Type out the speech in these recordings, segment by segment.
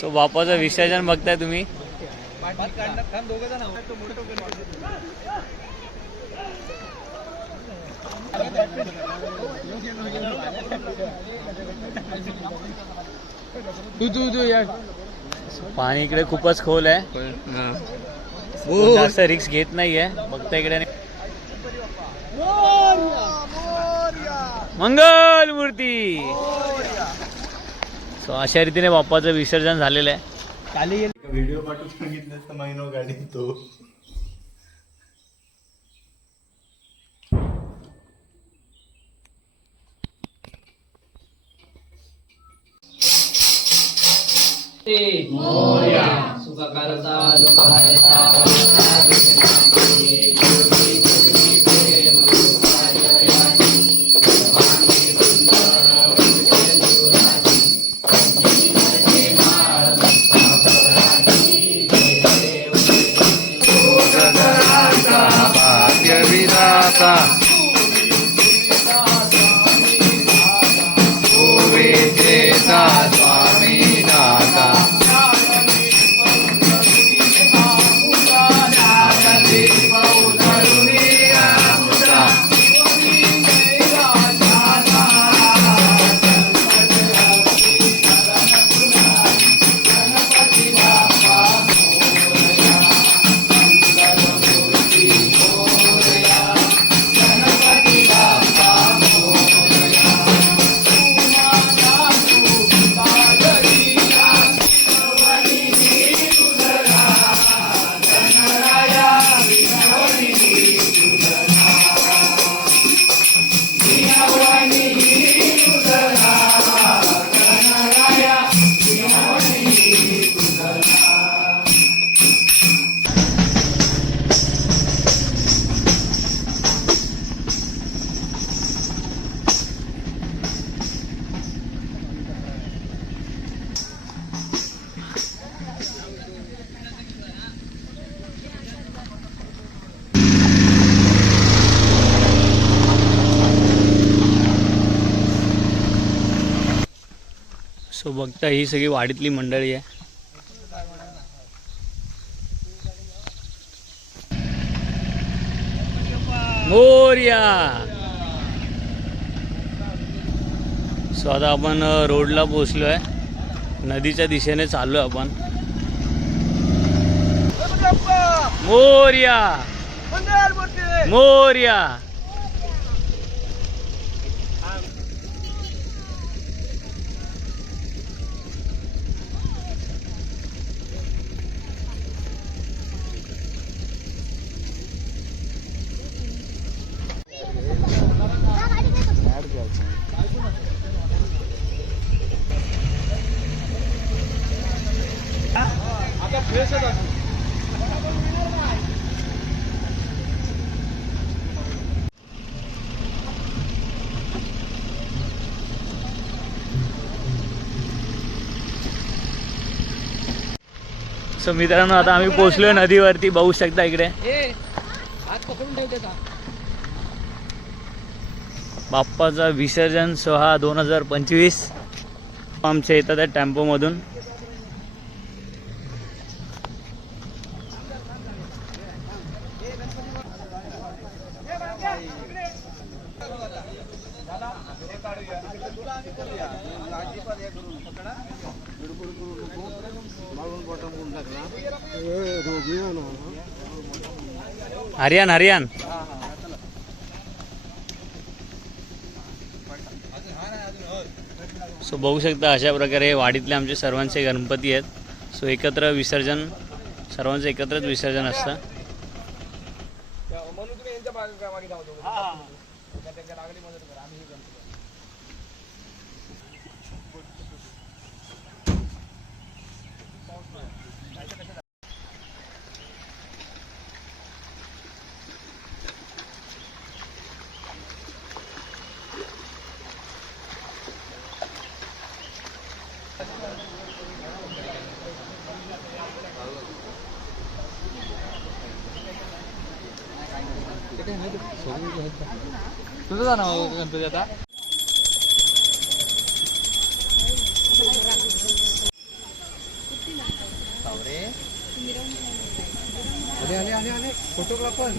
So बापाचं विसर्जन बघताय तुम्ही. पाणी इकडे खूपच खोल आहे. जास्त रिक्स घेत नाहीये. बघता इकडे. मंगल मूर्ती. सो अशा रीतीने बाप्पाचं विसर्जन झालेलं आहे. खाली व्हिडिओ पाठवून सांगितलं तर महिनो गाडी तो. भाग्यविधाता बघता ही सगळी वाडीतली मंडळी आहे. मोर्या. सो आता आपण रोडला पोचलो आहे नदीच्या दिशेने चाललो आपण. मोर्या. मोर्या. सो मित्रांनो आता आम्ही पोचलोय नदीवरती. बघू शकता इकडे. बाप्पाचा विसर्जन सोहळा दोन हजार पंचवीस. आमच्या येतात टेम्पोमधून. हरियाण हरियाण सो बघू शकता अशा प्रकारे वाडीतले आमचे सर्वांचे गणपती आहेत सो एकत्र विसर्जन सर्वांचं एकत्रच विसर्जन असतं Thank you. Sudah tahu kan ternyata. अरे अरे अरे अरे फोटोग्राफर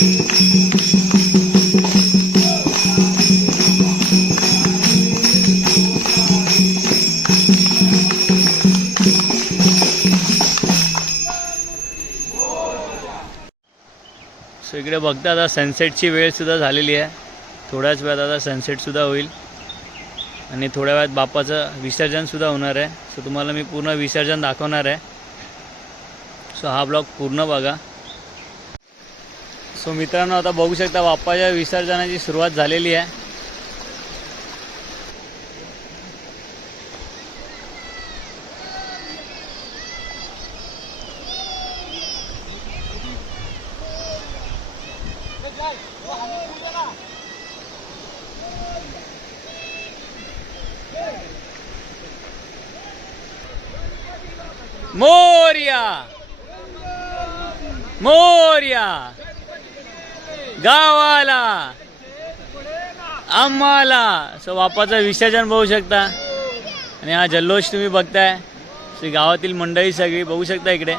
सो इकडे बघता आता सनसेटची वेळसुद्धा झालेली आहे. थोड्याच वेळात आता सनसेटसुद्धा होईल. आणि थोड्या वेळात बाप्पाचं विसर्जनसुद्धा होणार आहे. सो तुम्हाला मी पूर्ण विसर्जन दाखवणार आहे. सो हा ब्लॉग पूर्ण बघा. सो मित्रांनो आता बघू शकता बाप्पाच्या विसर्जनाची सुरुवात झालेली आहे. मोर्या! मोर्या! गावाला. आम्हाला. सो बाप्पाचं विसर्जन बघू शकता. आणि हा जल्लोष तुम्ही बघताय. सो गावातील मंडळी सगळी बघू शकता इकडे.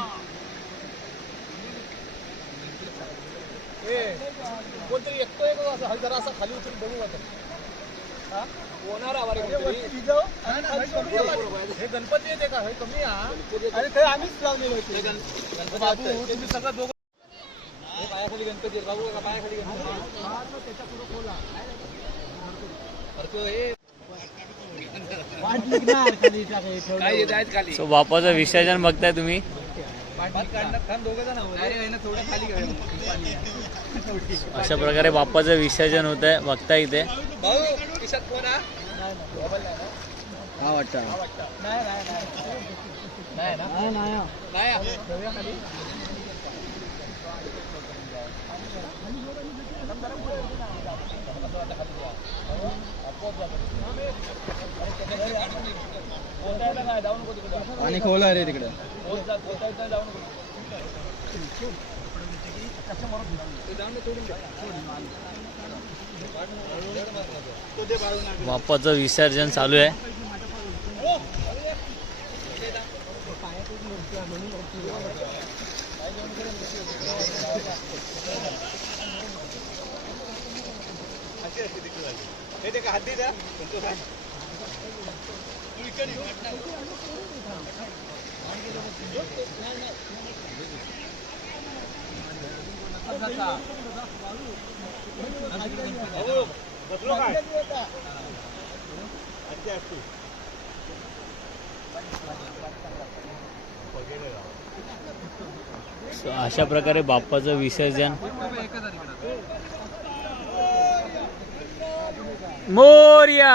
हा? हे गणपती येते का? आम्हीच लावलेले होते बाबू तुम्ही सगळं दोघं हे पायाखाली गणपती आहे. बाबू का पायाखाली गणपती सो बाप्पाचं विसर्जन बघताय तुम्ही. अशा प्रकारे बाप्पाचं विसर्जन होत आहे? बघता इथे वाटतं आणि खोला रे तिकडे. बाप्पाचं विसर्जन चालू आहे. So, अशा प्रकारे बाप्पाचं विसर्जन. मोर्या!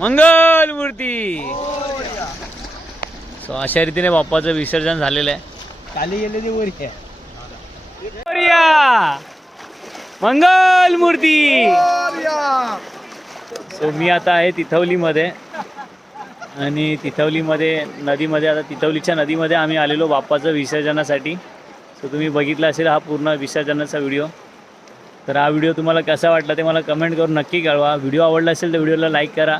मंगल मूर्ती. सो अशा रीतीने बाप्पाचं विसर्जन झालेलं आहे. खाली गेले ते वर घ्या मोरया. मंगल मूर्ती. सो मी आता आहे तिथवलीमध्ये आणि तिथवलीमध्ये नदीमध्ये आता तिथवलीच्या नदीमध्ये आम्ही आलेलो बाप्पाचं विसर्जनासाठी. सो तुम्ही बघितलं असेल हा पूर्ण विसर्जनाचा व्हिडिओ. तर हा व्हिडिओ तुम्हाला कसा वाटला ते मला कमेंट करून नक्की कळवा. व्हिडिओ आवडला असेल तर व्हिडिओला लाईक करा.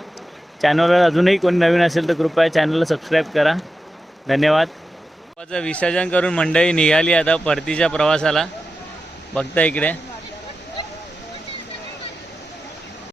चॅनलवर अजूनही कोणी नवीन असेल तर कृपया चॅनलला सबस्क्राईब करा. धन्यवाद. विसर्जन करून मंडळी निघाली आता परतीच्या प्रवासाला. बघता इकडे.